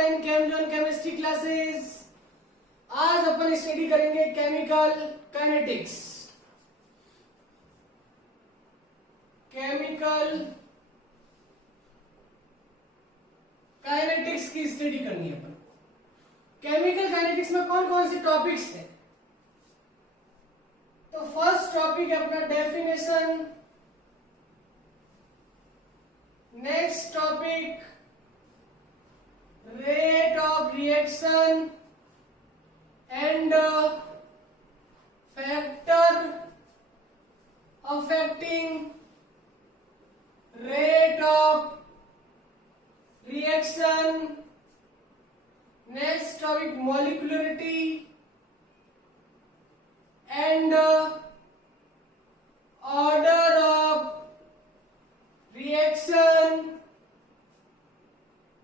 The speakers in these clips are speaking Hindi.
Online केमजोन chemistry classes. आज अपन स्टडी करेंगे केमिकल काइनेटिक्स। केमिकल काइनेटिक्स की स्टडी करनी है अपन। केमिकल काइनेटिक्स में कौन कौन से टॉपिक्स हैं? तो फर्स्ट टॉपिक है अपना definition. Next topic rate of reaction and factor affecting rate of reaction. Next topic molecularity and order of reaction.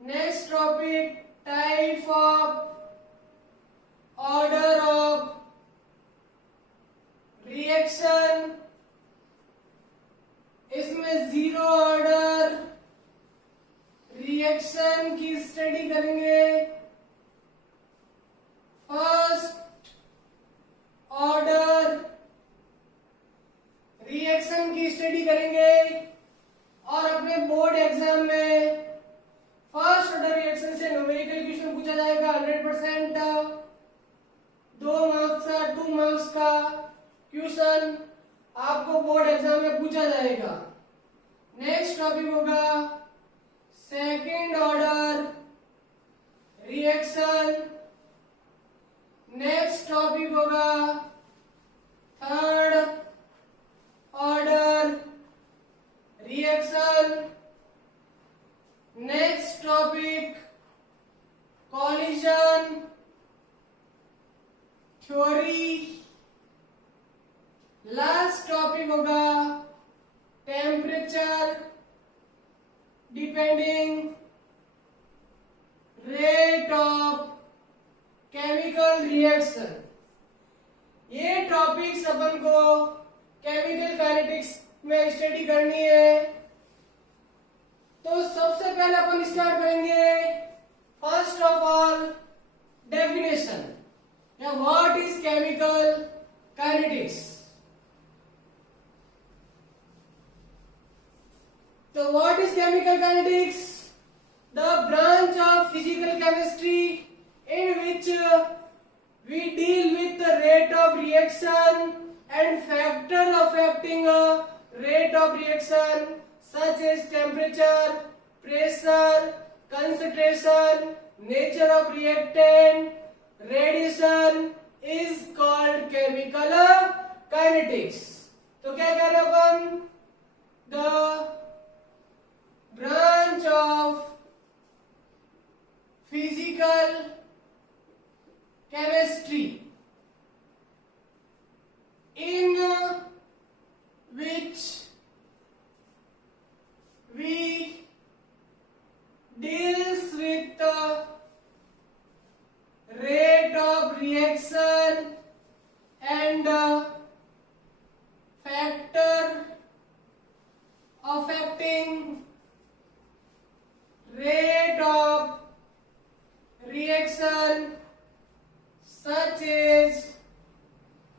Next topic type of order of reaction. इसमें जीरो ऑर्डर रिएक्शन की स्टडी करेंगे। फर्स्ट ऑर्डर रिएक्शन की स्टडी करेंगे और अपने बोर्ड एग्जाम में फर्स्ट ऑर्डर रिएक्शन से न्यूमेरिकल क्वेश्चन पूछा जाएगा 100%। 2 मार्क्स का 2 मार्क्स का क्वेश्चन आपको बोर्ड एग्जाम में पूछा जाएगा। नेक्स्ट टॉपिक होगा second order reaction. Next topic होगा third order reaction. Next topic collision theory. Last topic होगा temperature depending rate of chemical reaction. ये टॉपिक्स अपन को केमिकल काइनेटिक्स में स्टडी करनी है। तो सबसे पहले अपन स्टार्ट करेंगे फर्स्ट ऑफ ऑल डेफिनेशन या व्हाट इज केमिकल काइनेटिक्स। तो what is chemical kinetics? The branch of physical chemistry in which we deal with the rate of reaction and factor affecting rate of reaction such as temperature, pressure, concentration, nature of reactant, radiation is called chemical kinetics. तो क्या कह रहे हैं अपन? The branch of physical chemistry in which we deals with the rate of reaction and factor affecting rate of reaction such as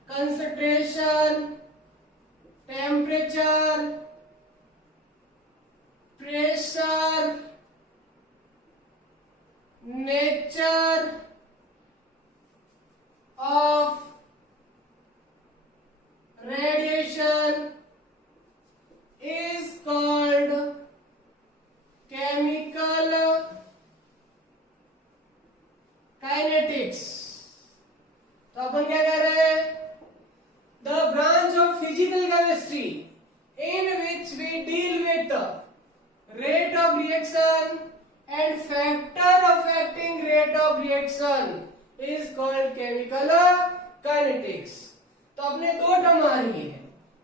concentration, temperature, pressure, nature of radiation is called chemical kinetics. तो अपन क्या कह रहे हैं? The branch of physical chemistry in which we deal with the rate of reaction and factor affecting rate of reaction is called chemical kinetics. तो अपने दो टर्म आ रही है,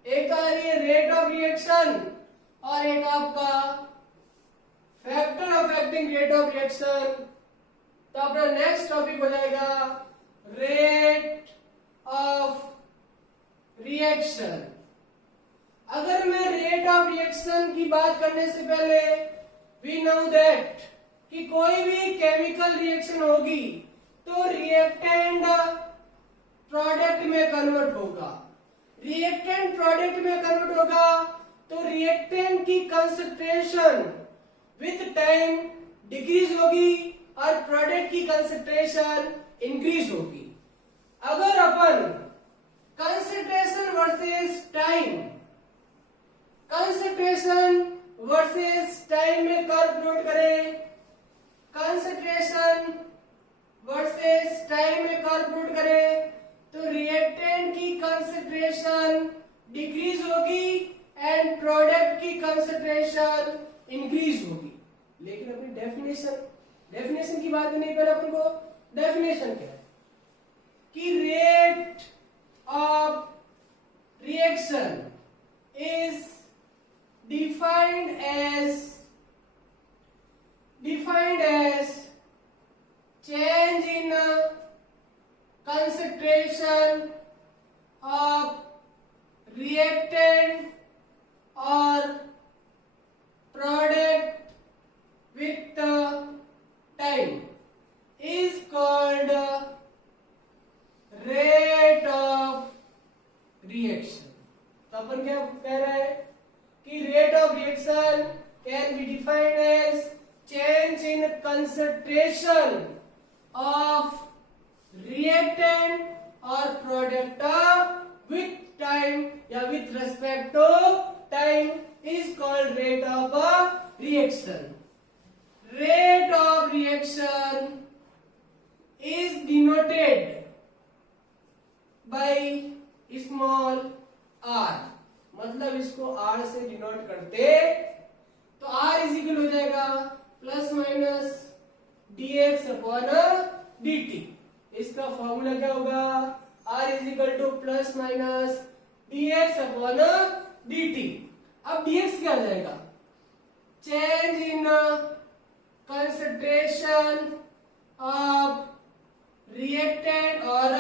एक आ रही है रेट ऑफ रिएक्शन और एक आपका factor affecting rate of reaction. तो अपना नेक्स्ट टॉपिक हो जाएगा रेट ऑफ रिएक्शन। अगर मैं रेट ऑफ रिएक्शन की बात करने से पहले वी नो दैट कि कोई भी केमिकल रिएक्शन होगी तो रिएक्टेंट प्रोडक्ट में कन्वर्ट होगा। रिएक्टेंट प्रोडक्ट में कन्वर्ट होगा तो रिएक्टेंट की कंसंट्रेशन विद टाइम डिक्रीज होगी और प्रोडक्ट की कंसंट्रेशन इंक्रीज होगी। अगर अपन कंसंट्रेशन वर्सेस टाइम में कर्व प्लॉट करें, कंसंट्रेशन वर्सेस टाइम में कर्व प्लॉट करें तो रिएक्टेंट की कंसंट्रेशन डिक्रीज होगी एंड प्रोडक्ट की कंसंट्रेशन इंक्रीज होगी। लेकिन अपनी डेफिनेशन की बात नहीं, पर अपन को डेफिनेशन क्या है कि rate of reaction is defined as change in concentration of reactant or product with time is called rate of reaction। तो अपन क्या कह रहे हैं कि rate of reaction can be defined as change in concentration of reactant or product with time या with respect to time is called rate of reaction। Rate of reaction is denoted by small r, मतलब इसको r से डिनोट करते तो r इज इक्वल हो जाएगा plus minus dx upon dt। इसका फॉर्मूला क्या होगा, r is equal two plus minus dx upon dt। अब dx क्या आ जाएगा, change in concentration of reactant और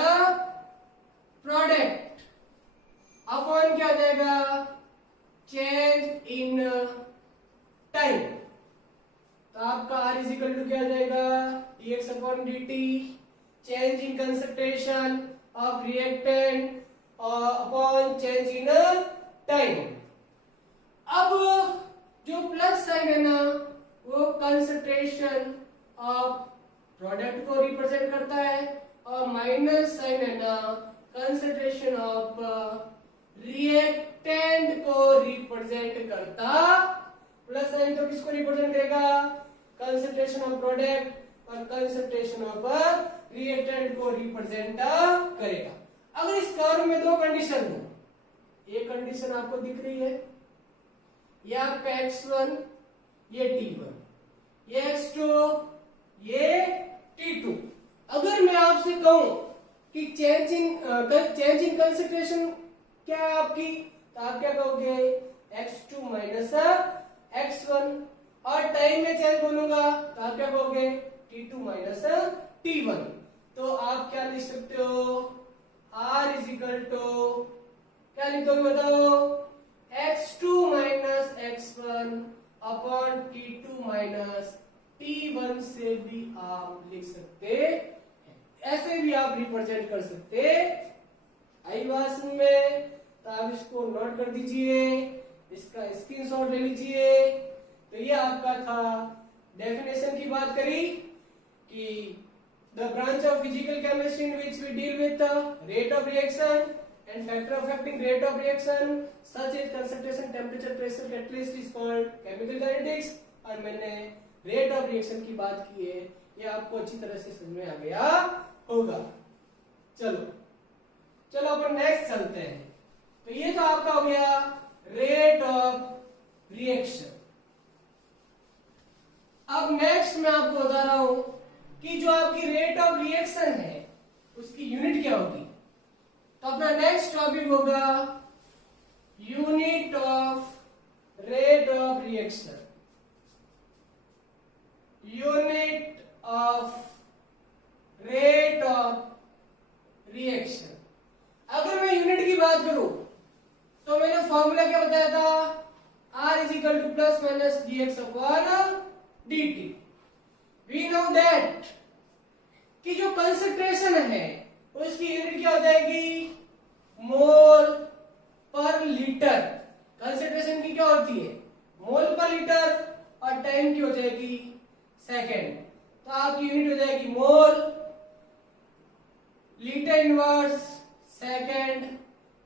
प्रोडक्ट अपॉन क्या आ जाएगा, चेंज इन टाइम। तो आपका r इज इक्वल टू क्या आ जाएगा, dx upon dt, change in concentration of reactant upon change in time. अब जो प्लस साइन है ना वो कंसंट्रेशन ऑफ प्रोडक्ट को रिप्रेजेंट करता है और माइनस साइन है ना कंसंट्रेशन ऑफ रिएक्टेंट को रिप्रेजेंट करता। प्लस साइन तो किसको रिप्रेजेंट करेगा, कंसंट्रेशन ऑफ प्रोडक्ट और कंसंट्रेशन ऑफ रिएक्टेंट को रिप्रेजेंट करेगा। अगर इस कर्व में दो कंडीशन हो, एक कंडीशन आपको दिख रही है, ये आपका x1 ये t1, ये x2 ये t2। अगर मैं आपसे कहूं कि चेंज इन कंसंट्रेशन क्या है आपकी, तो आप क्या कहोगे, x2 माइनस x1, और टाइम में चेंज बोलूंगा तो आप क्या कहोगे, t2 माइनस t1। तो आप क्या लिख सकते हो, r इज इक्वल टू क्या लिख दोगे बताओ, x2 minus x1 upon t2 minus t1 से भी आप लिख सकते, ऐसे भी आप रिप्रेजेंट कर सकते। आई बात समझ में, तो आप इसको नोट कर दीजिए, इसका स्क्रीनशॉट ले लीजिए। तो ये आपका था, डेफिनेशन की बात करी कि the branch of physical chemistry in which we deal with rate of reaction and factor affecting rate of reaction such as concentration, temperature, pressure, catalyst is called chemical kinetics। और मैंने rate of reaction की बात की है, ये आपको अच्छी तरह से समझ में आ गया होगा। चलो अपन नेक्स्ट चलते हैं। तो ये तो आपका हो गया रेट ऑफ रिएक्शन। अब नेक्स्ट मैं आपको बता रहा हूं कि जो आपकी रेट ऑफ रिएक्शन है उसकी यूनिट क्या होगी। तो अपना नेक्स्ट टॉपिक होगा unit of rate of reaction. Unit of rate of reaction. अगर मैं यूनिट की बात करूं तो मैंने फॉर्मूला क्या बताया था, r is equal two plus minus dx upon dt। जाएगी मोल, लीटर इनवर्स, सेकंड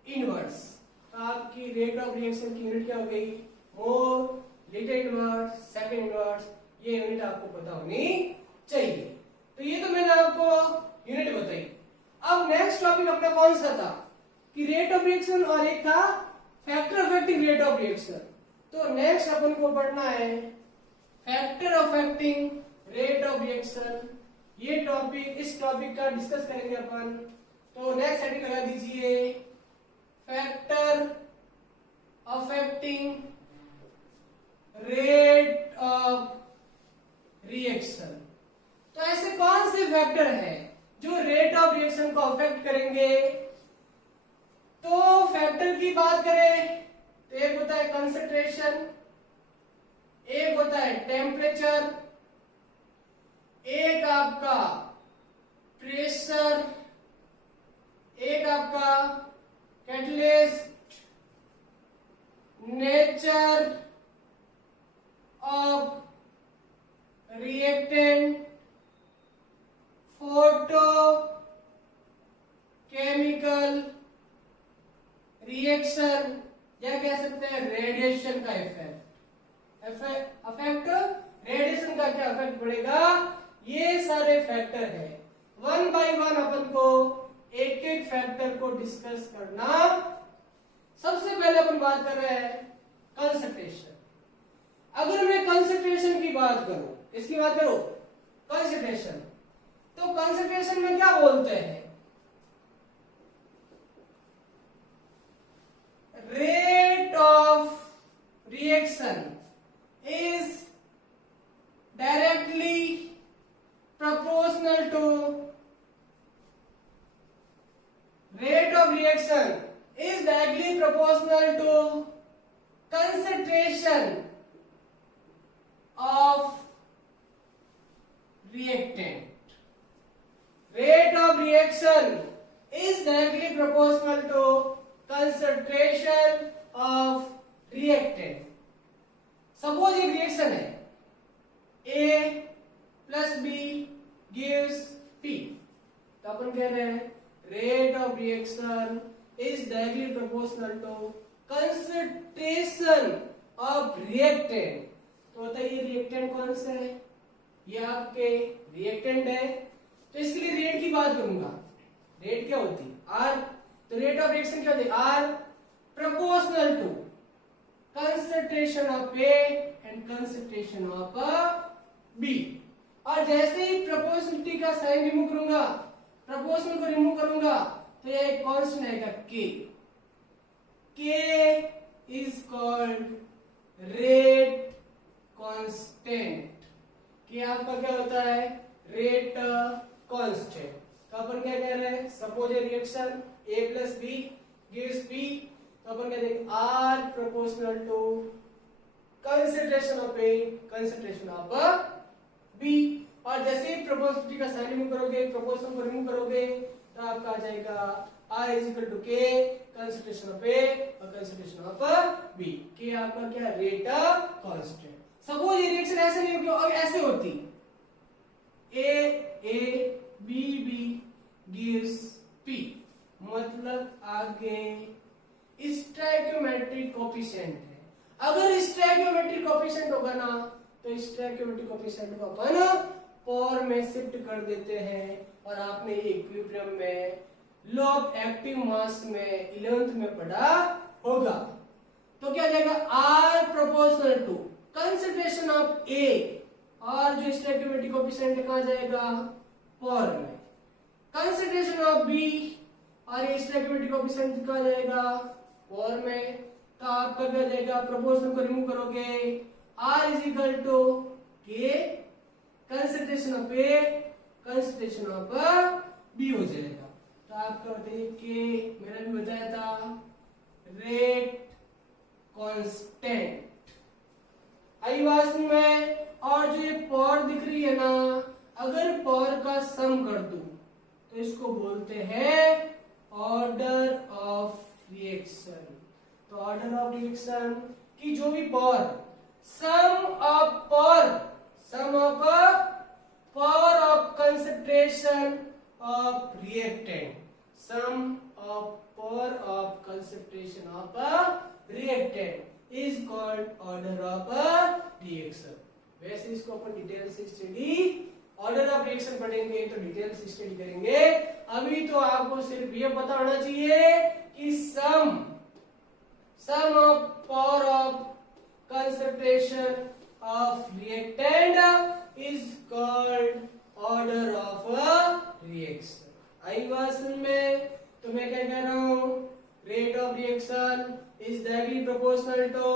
इनवर्स। तो आपकी रेट ऑफ रिएक्शन की यूनिट क्या हो गई? मोल, लीटर इनवर्स, सेकंड इनवर्स। ये यूनिट आपको पता होनी चाहिए। तो ये तो मैंने आपको यूनिट बताई। अब नेक्स्ट टॉपिक अपना कौन सा था कि रेट ऑफ रिएक्शन, और एक था factor affecting rate of reaction. तो नेक्स्ट अपन को पढ़ना है factor affecting rate of reaction. ये टॉपिक, इस टॉपिक का डिस्कस करेंगे अपन। तो नेक्स्ट हेडिंग लगा दीजिए factor affecting rate of reaction. तो ऐसे कौन से फैक्टर है जो रेट ऑफ रिएक्शन को अफेक्ट करेंगे? तो फैक्टर की बात करें तो एक होता है कंसंट्रेशन, एक होता है टेम्परेचर, एक आपका प्रेशर, एक आपका catalyst, nature of reactant, photo chemical reaction, या कह सकते हैं रेडिएशन का अफेक्ट रेडिएशन का क्या इफेक्ट पड़ेगा? ये सारे फैक्टर है। वन बाय वन अपन को एक एक फैक्टर को डिस्कस करना। सबसे पहले अपन बात कर रहे हैं कंसंट्रेशन। अगर मैं कंसंट्रेशन की बात करूं, इसकी बात करूं कंसंट्रेशन, तो कंसंट्रेशन में क्या बोलते हैं? Rate of reaction is directly proportional to rate of reaction is directly proportional to concentration of reactant. Rate of reaction is directly proportional to concentration of reactant. Suppose एक रिएक्शन है A plus B gives P, तो अपन कह रहे हैं rate of reaction is directly proportional to concentration of reactant. तो बताइए रिएक्टेंट कौन सा है? ये आपके रिएक्टेंट है। तो इसके लिए रेट की बात करूंगा। रेट क्या होती है? R। तो रेट ऑफ रिएक्शन क्या होती है? R proportional to concentration of A and concentration of B। और जैसे ही प्रोपोर्शनलिटी का साइन रिमूव करूंगा, प्रोपोर्शनल को रिमूव करूंगा, तो ये एक कांस्टेंट आएगा K। K is called rate constant। K आपका क्या होता है? Rate constant. तो अपन क्या कह रहे हैं? Suppose a reaction A plus B gives B, तो अपन कहते हैं R proportional to concentration of A, concentration of B। और जैसे ही प्रोपोर्शनलिटी का साइन रिमूव करोगे, प्रोपोर्शनल को रिमूव करोगे, तो आपका आ जाएगा R is equal to K concentration of A और कंसंट्रेशन ऑफ B। K आपका क्या? Rate constant. सपोज ये रिएक्शन ऐसे नहीं होगी, और ऐसे होती A B गिव्स P, मतलब आगे स्टोइकियोमेट्रिक कोएफिशिएंट है। अगर स्टोइकियोमेट्रिक कोएफिशिएंट होगा ना, तो स्टोइकियोमेट्रिक कोएफिशिएंट को अपन पावर में शिफ्ट कर देते हैं। और आपने ये इक्विलिब्रियम में लॉ ऑफ एक्टिव मास में 11th में पढ़ा होगा। तो क्या जाएगा? R proportional to concentration of A, और जो स्टोइकियोमेट्रिक कोएफिशिएंट कहां जाएगा? पावर में। कंसंट्रेशन ऑफ B, और ये स्टोइकियोमेट्रिक कोएफिशिएंट कहां जाएगा? पावर में। तो आपका क्या जाएगा? प्रोपोर्शनल को रिमूव करोगे, R is equal to K concentration of A concentration of B हो जाएगा। तो आपका बताइए K, मैंने भी बताया था रेट कांस्टेंट। आई बात में। और जो ये पावर दिख रही है ना, अगर पावर का सम कर दूं तो इसको बोलते हैं ऑर्डर ऑफ रिएक्शन। तो ऑर्डर ऑफ रिएक्शन की जो भी power, sum of power of concentration of reactant, sum of power of concentration of a reactant is called order of a reaction. वैसे इसको अपन डिटेल से स्टडी ऑर्डर ऑफ रिएक्शन पढ़ेंगे तो डिटेल से स्टडी करेंगे. अभी तो आपको सिर्फ ये पता होना चाहिए कि sum of power of concentration of reactant is called order of a reaction. आई बात समझ में? तो मैं क्या कह रहा हूं, rate of reaction is directly proportional to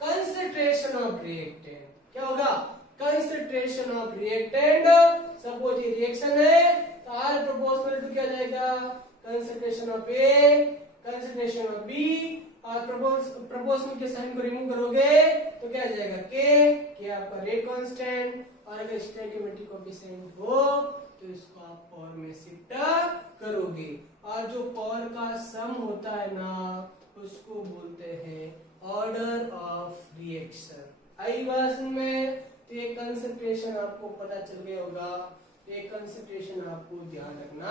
concentration of reactant. क्या होगा? concentration of reactant. सपोज ये रिएक्शन है तो R proportional to क्या जाएगा, concentration of A, concentration of B, और प्रोपोर्शनल के साइन को रिमूव करोगे तो क्या आ जाएगा, के आपका रेट कांस्टेंट. और अगर स्टोइकियोमेट्रिक कोएफिशिएंट हो तो इसको आप पावर में शिफ्ट करोगे. और जो पावर का सम होता है ना उसको बोलते हैं ऑर्डर ऑफ रिएक्शन. आई बात में? तो ये कंसंट्रेशन आपको पता चल गया होगा. ये कंसंट्रेशन आपको ध्यान रखना,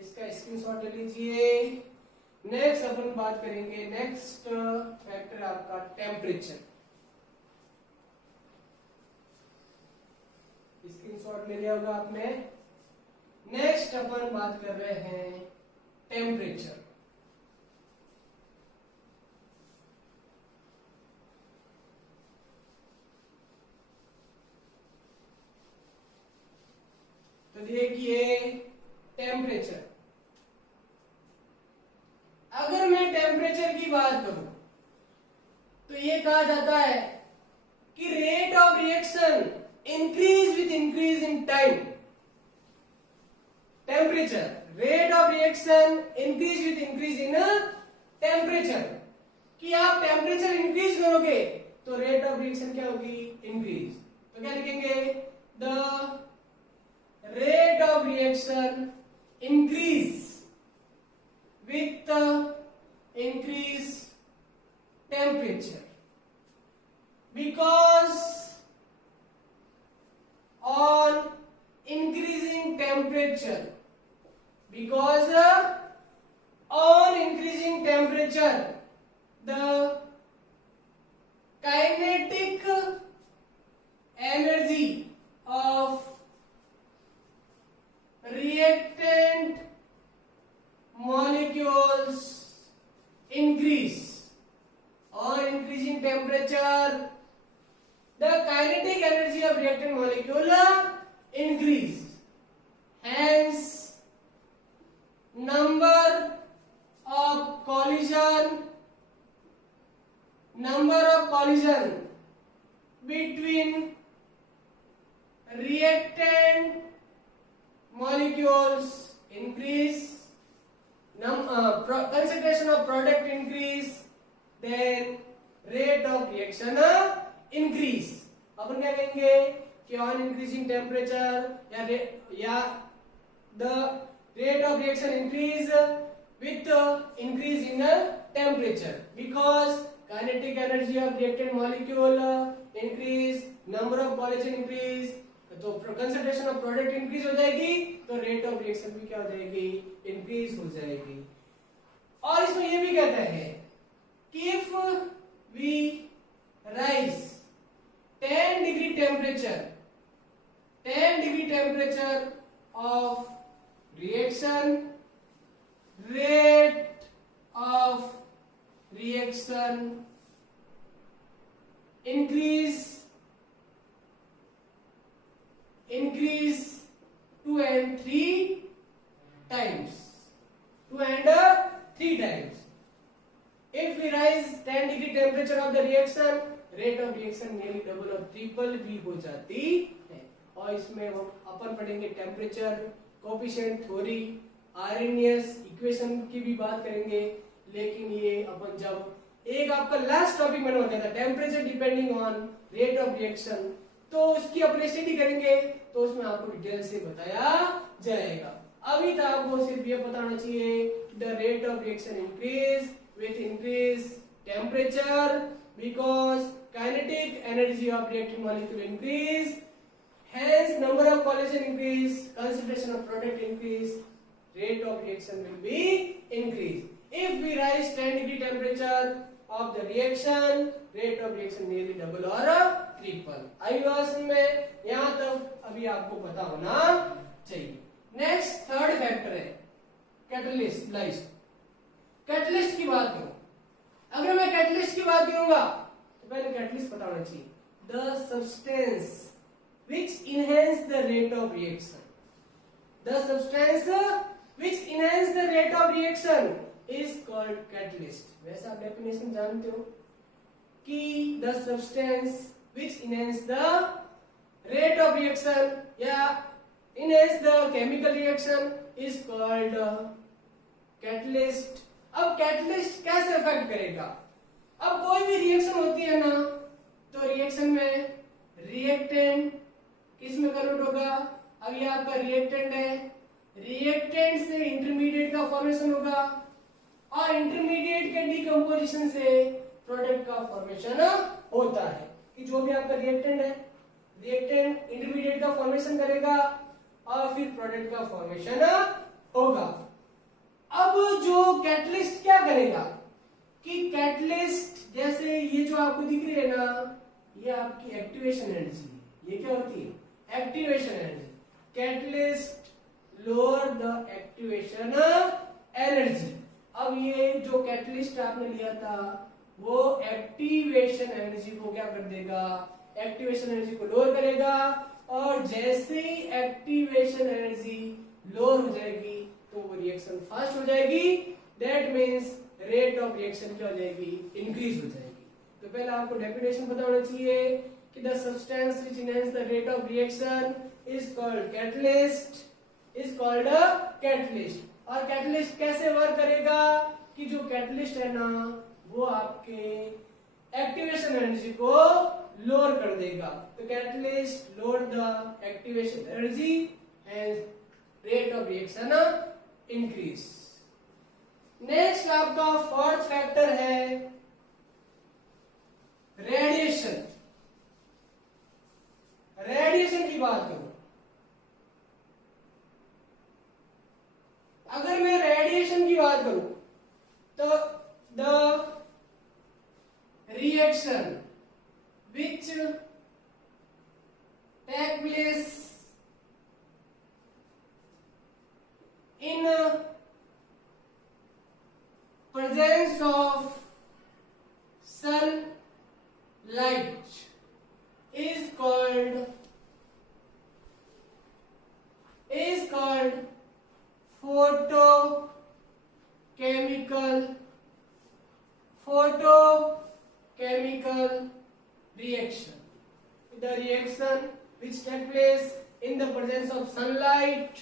इसका स्क्रीनशॉट ले लीजिए. नेक्स्ट अपन बात करेंगे, नेक्स्ट फैक्टर आपका टेम्परेचर. स्क्रीनशॉट ले लिया होगा आपने. नेक्स्ट अपन बात कर रहे हैं टेम्परेचर. तो देखिए टेम्परेचर, अगर मैं टेम्परेचर की बात करूं तो ये कहा जाता है कि rate of reaction increase with increase in time. Temperature, rate of reaction increase with increase in temperature. कि आप टेम्परेचर इंक्रीज करोगे तो रेट ऑफ रिएक्शन क्या होगी, इंक्रीज. तो क्या लिखेंगे, the rate of reaction increase with increase temperature, because on increasing temperature, the kinetic energy of reactant molecules increase. On increasing temperature, the kinetic energy of reactant molecule increase. Hence, number of collision between reactant molecules increase. Concentration of product increase, then rate of reaction increase. अपन क्या कहेंगे कि on increasing temperature या the rate of reaction increase with increase in temperature, because kinetic energy of reactant molecule increase, number of collision increase, तो कंसंट्रेशन ऑफ प्रोडक्ट इंक्रीज हो जाएगी तो रेट ऑफ रिएक्शन भी क्या हो जाएगी, इंक्रीज हो जाएगी. और इसमें ये भी कहता है कि if we rise 10 degree temperature of reaction, rate of reaction increase 2 and 3 times. If we rise 10 degree temperature of the reaction, rate of reaction nearly double और ट्रिपल भी हो जाती है. और इसमें हम अपन पढ़ेंगे temperature coefficient theory, Arrhenius equation की भी बात करेंगे. लेकिन ये अपन जब एक आपका लास्ट टॉपिक मैंने बताया था temperature depending on rate of reaction, तो उसकी अपने स्टडी करेंगे तो उसमें आपको डिटेल से बताया जाएगा. अभी तक आपको सिर्फ ये पता होना चाहिए the rate of reaction increase with increase temperature because kinetic energy of reacting molecule increase, hence number of collagen increase, concentration of product increase, rate of reaction will be increased. If we rise 10 degree temperature of the reaction, rate of reaction nearly double or triple. आई बात में यहाँ तक अभी आपको पता होना चाहिए. नेक्स्ट थर्ड फैक्टर है कैटलिस्ट. कैटलिस्ट की बात करूं, अगर मैं कैटलिस्ट की बात करूंगा तो पहले कैटलिस्ट पता होना चाहिए. The substance which enhance the rate of reaction. The substance which enhance the rate of reaction is called catalyst. वैसे आप डेफिनेशन जानते हो कि the substance which enhance the rate of reaction या enhance the chemical reaction is called catalyst. अब कैटलिस्ट कैसे इफेक्ट करेगा? अब कोई भी रिएक्शन होती है ना, तो रिएक्शन में रिएक्टेंट किस में कन्वर्ट होगा? अब ये आपका रिएक्टेंट है, रिएक्टेंट से इंटरमीडिएट का फॉर्मेशन होगा और इंटरमीडिएट के डिकम्पोजिशन से प्रोडक्ट का फॉर्मेशन होता है. कि जो भी आपका रिएक्टेंट है, रिएक्टेंट इंटरमीडिएट का फॉर्मेशन करेगा और फिर प्रोडक्ट का फॉर्मेशन होगा. अब जो कैटलिस्ट क्या करेगा कि कैटलिस्ट जैसे ये जो आपको दिख रही है ना, ये आपकी एक्टिवेशन एनर्जी, ये क्या होती है? Activation energy. Catalyst lower the activation energy. अब ये जो कैटलिस्ट आपने लिया था वो एक्टिवेशन एनर्जी को क्या कर देगा? एक्टिवेशन एनर्जी को लोअर करेगा और जैसे ही एक्टिवेशन एनर्जी लोअर हो जाएगी तो वो रिएक्शन फास्ट हो जाएगी. That means rate of reaction क्या हो जाएगी? इंक्रीज हो जाएगी. तो पहले आपको डेफिनेशन पता होना चाहिए कि the substance which enhance the rate of reaction is called catalyst. और कैटलिस्ट कैसे वर्क करेगा कि जो कैटलिस्ट है ना वो आपके एक्टिवेशन एनर्जी को लोअर कर देगा. तो catalyst lower the activation energy and rate of reaction increase. Next आपका फोर्थ फैक्टर है रेडिएशन. रेडिएशन की बात करूं, अगर मैं रेडिएशन की बात करूं तो the reaction which take place in presence of sunlight is called photochemical reaction. The reaction which takes place in the presence of sunlight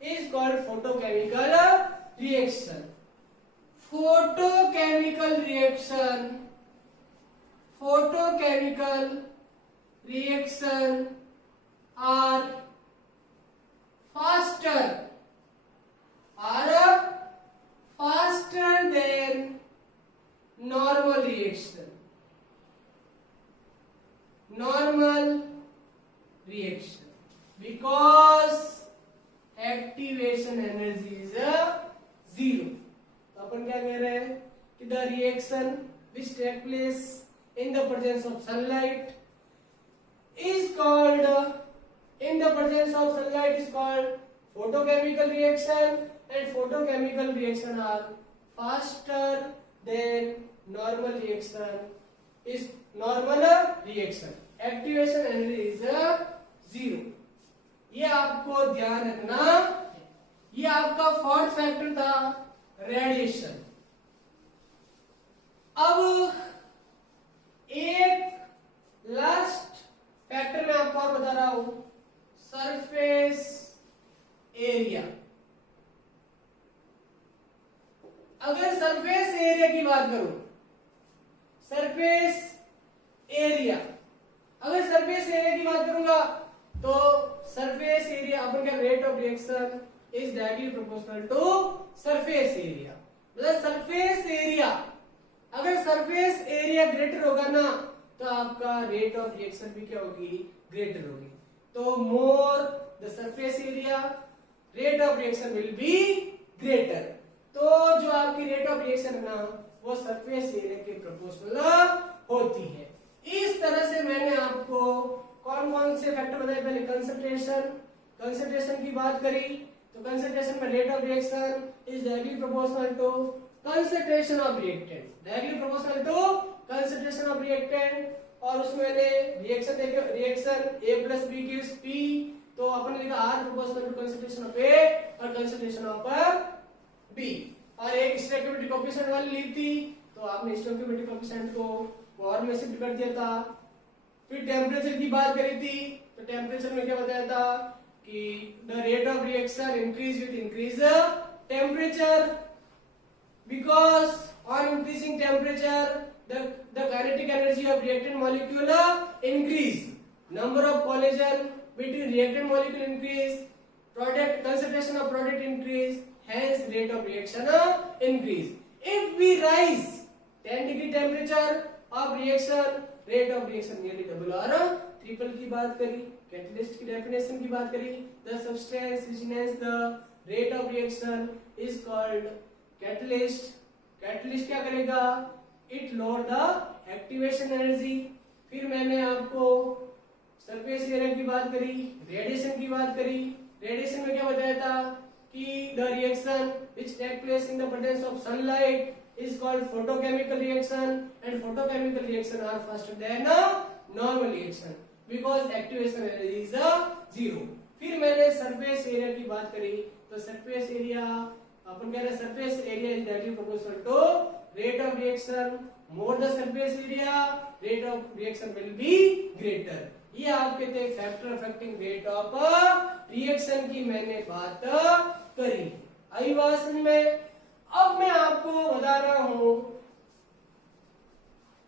is called photochemical reaction. Photochemical reaction are faster than normal reaction. Because activation energy is zero. तो अपन क्या कह रहे हैं कि the reaction which take place in the presence of sunlight is called photochemical reaction, and photochemical reaction are faster than normal reaction. Activation energy is zero. ये आपको ध्यान रखना. ये आपका फोर्थ फैक्टर था रेडिएशन. अब एक लास्ट फैक्टर मैं आपको और बता रहा हूं, सरफेस एरिया. अगर सरफेस एरिया की बात करूं, सरफेस एरिया की बात करूंगा तो सरफेस एरिया अपन का rate of reaction is directly proportional to surface area. मतलब सरफेस एरिया, अगर सरफेस एरिया ग्रेटर होगा ना तो आपका रेट ऑफ रिएक्शन भी क्या होगी? ग्रेटर होगी. तो more the surface area, rate of reaction will be greater. तो जो आपकी रेट ऑफ रिएक्शन है ना वो सरफेस एरिया के प्रोपोर्शनल होती है। इस तरह से मैंने आपको कौन कौन से फैक्टर बताए, पहले कंसंट्रेशन की बात करी, तो कंसंट्रेशन में rate of reaction is directly proportional to concentration of reactant, directly proportional to concentration of reactant. और उसमें मैंने reaction A plus B gives P, तो अपन ने लिखा R proportional to concentration of A और कंसंट्रेशन ऑफ B। और एक स्टोइकियोमेट्रिक कोएफिशिएंट वाली ली थी, तो आपने स्टोइकियोमेट्रिक कोएफिशिएंट को और में शिफ्ट कर दिया था। फिर टेम्परेचर की बात करी थी, तो टेम्परेचर में क्या बताया था कि the rate of reaction increase with increase temperature, because on increasing temperature the kinetic energy of reactant molecule increase, number of collision between reactant molecule increase, product concentration of product increase, hence rate of reaction increase. If we rise 10 degree temperature of reaction, rate of reaction nearly double or triple की बात करी, catalyst की definition की बात करी, the substance which enhance the rate of reaction is called catalyst. catalyst क्या करेगा, it lower the activation energy. फिर मैंने आपको सरफेस एरिया की बात करी, रेडिएशन की बात करी। रेडिएशन में क्या बताया था कि the reaction which take place in the presence of sunlight is called photochemical reaction, and photochemical reaction are faster than normal reaction because activation energy is 0। फिर मैंने सरफेस एरिया की बात करी, तो सरफेस एरिया अपन कह रहे हैं surface area is directly proportional to rate of reaction, more the surface area, rate of reaction will be greater। ये आपके थे factor affecting rate of reaction की मैंने बात करी। आई बात समझ में? अब मैं आपको बता रहा हूं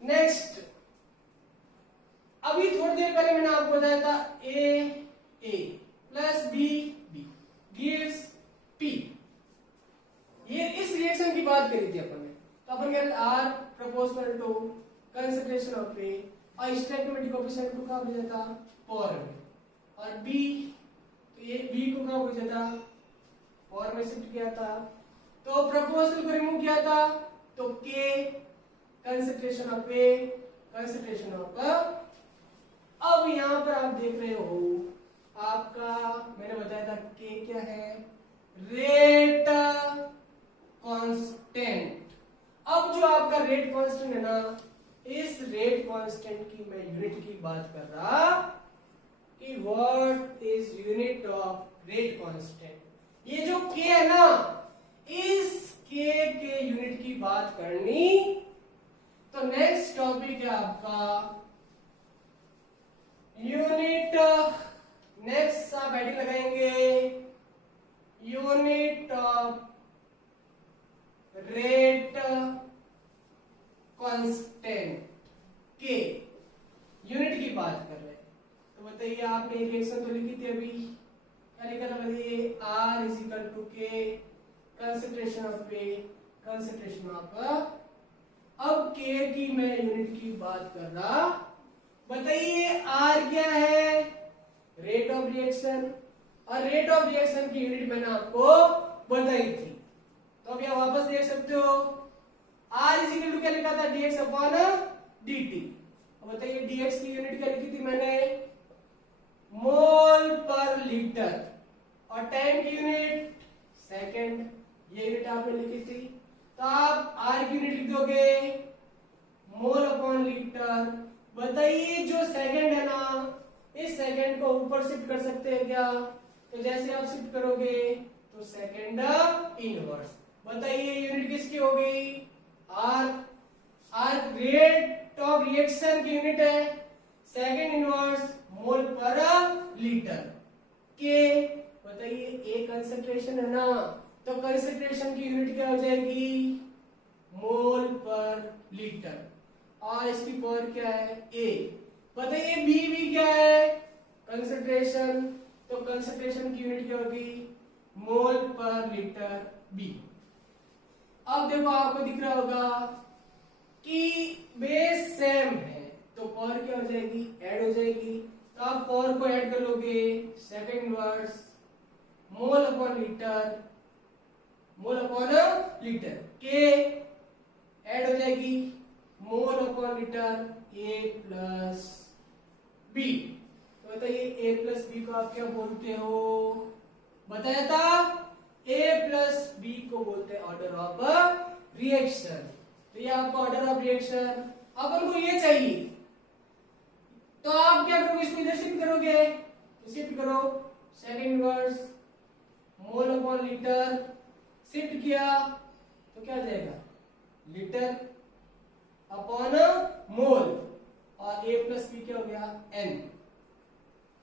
नेक्स्ट, अभी थोड़ी देर पहले मैंने आपको बताया था A plus B gives P, ये इस रिएक्शन की बात करी थी अपन ने। तो अपन कह रहे R proportional to concentration of A, और स्टोइकियोमेट्रिक कोएफिशिएंट को कहा भेजा था पावर में, और B, तो ये B को कहा भेजा था पावर में शिफ्ट किया था, तो प्रोपोर्शनल को रिमूव किया था, तो K concentration of A concentration of. अब यहां पर आप देख रहे हो आपका मैंने बताया था K क्या है, रेट कांस्टेंट। अब जो आपका रेट कांस्टेंट है ना, इस रेट कांस्टेंट की मैं यूनिट की बात कर रहा कि what is unit of rate constant. ये जो K है ना, इस K के यूनिट की बात करनी, तो नेक्स्ट टॉपिक है आपका यूनिट। नेक्स्ट आप हेडिंग लगाएंगे यूनिट ऑफ रेट कांस्टेंट के, यूनिट की बात कर रहे हैं। तो बताइए आपने रिएक्शन तो लिखी थी अभी, क्या लिखा था बताइए, R is equal to K concentration of A concentration of. अब K की मैं यूनिट की बात कर रहा, बताइए R क्या है, रेट ऑफ रिएक्शन, और रेट ऑफ रिएक्शन की यूनिट मैंने आपको बताई थी। तो अब यहां वापस देख सकते हो R इज इक्वल टू क्या लिखा था, dx अपॉन dt। अब बताइए dx की यूनिट क्या लिखी थी मैंने, मोल पर लीटर, और टाइम की यूनिट सेकंड, ये यूनिट आपने लिखी थी। तो आप R की यूनिट लिख दोगे मोल अपॉन लीटर। बताइए जो सेकंड है ना, इस सेकंड को ऊपर शिफ्ट कर सकते हैं क्या, तो जैसे आप शिफ्ट करोगे तो सेकंड इनवर्स। बताइए यूनिट किसकी हो गई, R रेट ऑफ रिएक्शन की यूनिट है, सेकंड इनवर्स मोल पर लीटर। के बताइए A कंसंट्रेशन है ना, तो कंसंट्रेशन की यूनिट क्या हो जाएगी, मोल पर लीटर, और इसकी पावर क्या है A। बताइए B क्या है, कंसंट्रेशन, तो कंसंट्रेशन की यूनिट क्या होगी, मोल पर लीटर B। अब देखो आपको दिख रहा होगा कि बेस सेम है, तो पावर क्या हो जाएगी, ऐड हो जाएगी। तो आप पावर को ऐड कर लोगे, second inverse mole upon litre के ऐड हो जाएगी मोल अपॉन लीटर ए प्लस बी। तो बताइए ए प्लस बी को आप क्या बोलते हो? बताया था ए प्लस बी को बोलते हैं ऑर्डर ऑफ रिएक्शन। तो ये आपका ऑर्डर ऑफ रिएक्शन। अपन को ये चाहिए तो आप क्या करोगे, इसको इधर शिफ्ट करोगे, तो शिफ्ट करो second inverse mole upon litre, shift किया तो क्या आ जाएगा लीटर अपॉन मोल, और ए प्लस बी क्या हो गया एन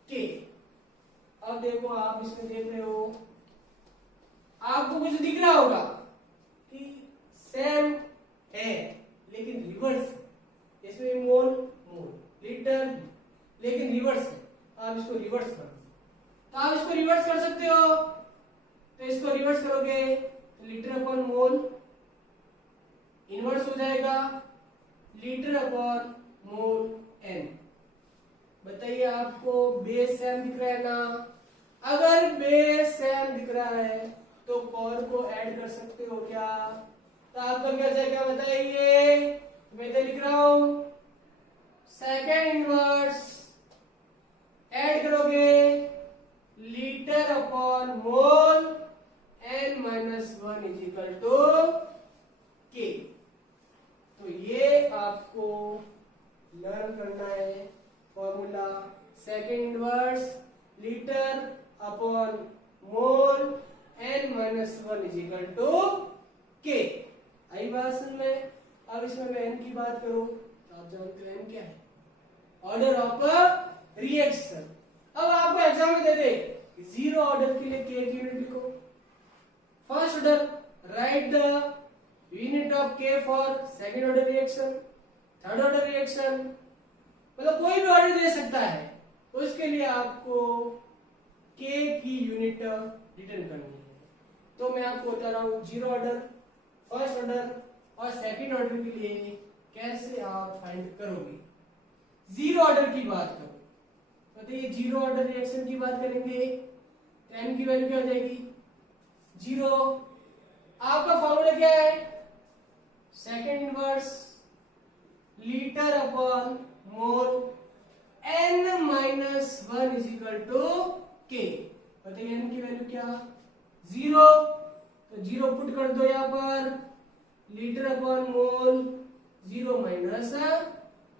के। अब देखो आप इसमें देख रहे हो, आपको कुछ दिख रहा होगा कि सेम है लेकिन रिवर्स, इसमें मोल लीटर लेकिन रिवर्स है। आप इसको रिवर्स करो, तो आप इसको रिवर्स कर सकते हो। तो इसको रिवर्स करोगे तो लीटर अपॉन मोल इनवर्स हो जाएगा लीटर अपॉन मोल एन। बताइए आपको बेस सेम दिख रहा है ना? अगर बेस सेम दिख रहा है तो पावर को ऐड कर सकते हो क्या? तो आपका क्या जाएगा बताइए? मैं इधर लिख रहा हूं सेकेंड इनवर्स ऐड करोगे litre upon mole n minus 1 is equal to K. तो ये आपको लर्न करना है formula, second inverse litre upon mole n minus 1 is equal to K. आई बात समझ में? अब इसमें मैं n की बात करूं तो आप जानते हो n क्या है? Order of reaction. अब आपको एग्जाम में दे दे जीरो ऑर्डर के लिए के की यूनिट लिखो। First order write the unit of K for second order reaction, third order reaction, मतलब कोई भी ऑर्डर दे सकता है। तो इसके लिए आपको के की यूनिट रिटर्न करनी है। तो मैं आपको बता रहा हूं जीरो ऑर्डर, फर्स्ट ऑर्डर और सेकंड ऑर्डर के लिए कैसे आप फाइंड करोगे। जीरो ऑर्डर की बात करो तो ये जीरो ऑर्डर रिएक्शन की बात करेंगे तो n की वैल्यू क्या हो जाएगी जीरो। आपका फॉर्मूला क्या है? Second inverse litre upon mole n minus 1 is equal to K. बताइए n की वैल्यू क्या जीरो, तो जीरो पुट कर दो यहां पर, लीटर अपॉन मोल जीरो माइनस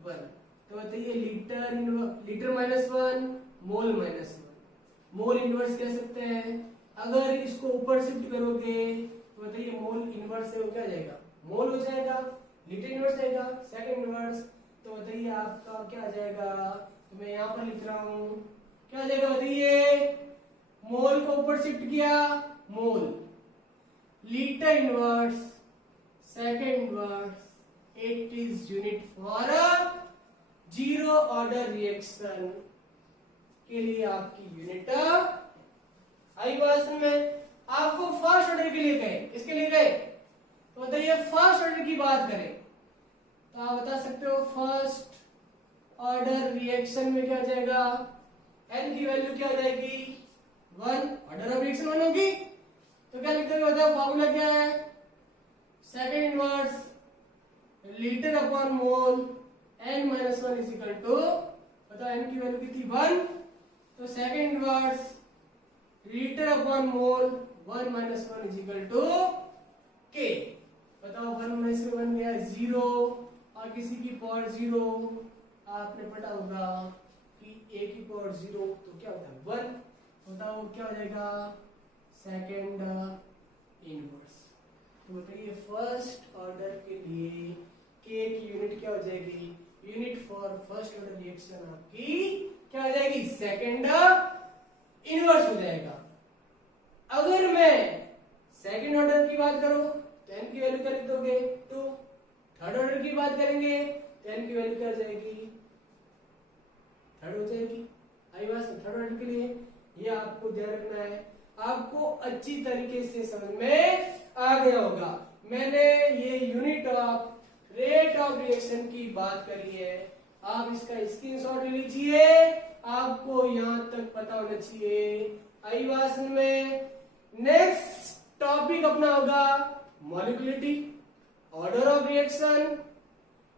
1। तो बताइए litre minus 1 mole minus 1, mole inverse कह सकते हैं। अगर इसको ऊपर शिफ्ट करोगे तो बताइए मोल इनवर्स है वो क्या जाएगा मोल हो जाएगा, लीटर इनवर्स आएगा सेकंड इनवर्स। तो बताइए आपका क्या आ जाएगा? तो मैं यहां पर लिख रहा हूं क्या आ जाएगा बताइए? मोल को ऊपर शिफ्ट किया mole, litre inverse second inverse, it is unit for zero order reaction के लिए आपकी यूनिट आई बात में। आपको फर्स्ट ऑर्डर के लिए गए, किसके लिए गए? तो बताइए फर्स्ट ऑर्डर की बात करें तो आप बता सकते हो फर्स्ट ऑर्डर रिएक्शन में क्या हो जाएगा? n की वैल्यू क्या हो जाएगी 1, ऑर्डर ऑफ रिएक्शन 1 होगी। तो क्या लिखते हैं बताओ फॉर्मूला क्या है? Second inverse litre upon mole n minus 1 is equal to, बताओ n की वैल्यू कितनी 1, तो second inverse litre upon mole 1 minus 1 is equal to K. बताओ 1 माइनस 1 गया 0 और किसी की पावर 0। आपने पढ़ा होगा कि a की पावर 0 तो क्या होता है 1। बताओ क्या हो जाएगा? Second inverse. तो बताइए फर्स्ट ऑर्डर के लिए k की यूनिट क्या हो जाएगी? Unit for first order reaction आपकी क्या हो जाएगी? सेकंड इनवर्स हो जाएगा। अगर मैं सेकंड ऑर्डर की बात करूं तो n की वैल्यू क्या लिख दोगे 2। थर्ड ऑर्डर की बात करेंगे तो n की वैल्यू क्या हो जाएगी? थर्ड हो जाएगी। आई बात थर्ड ऑर्डर के लिए ये आपको ध्यान रखना है। आपको अच्छी तरीके से समझ में आ गया होगा। मैंने ये unit of rate of reaction की बात करी है। आप इसका स्क्रीनशॉट ले लीजिए, आपको यहाँ तक पता होना चाहिए। अभिभाषण में नेक्स्ट टॉपिक अपना होगा molecularity, order of reaction,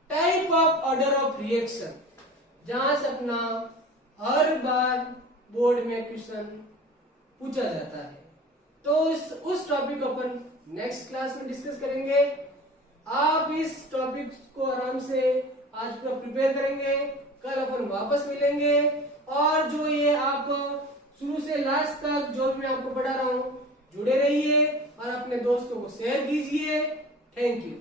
type of order of reaction, जहां से अपना हर बार बोर्ड में क्वेश्चन पूछा जाता है। तो उस टॉपिक को अपन नेक्स्ट क्लास में डिस्कस करेंगे। आप इस टॉपिक को आराम से आज पूरा प्रिपेयर करेंगे, कल अपन वापस मिलेंगे। और जो ये आप शुरू से लास्ट तक जो भी मैं आपको पढ़ा रहा हूं, जुड़े रहिए और अपने दोस्तों को शेयर कीजिए। Thank you.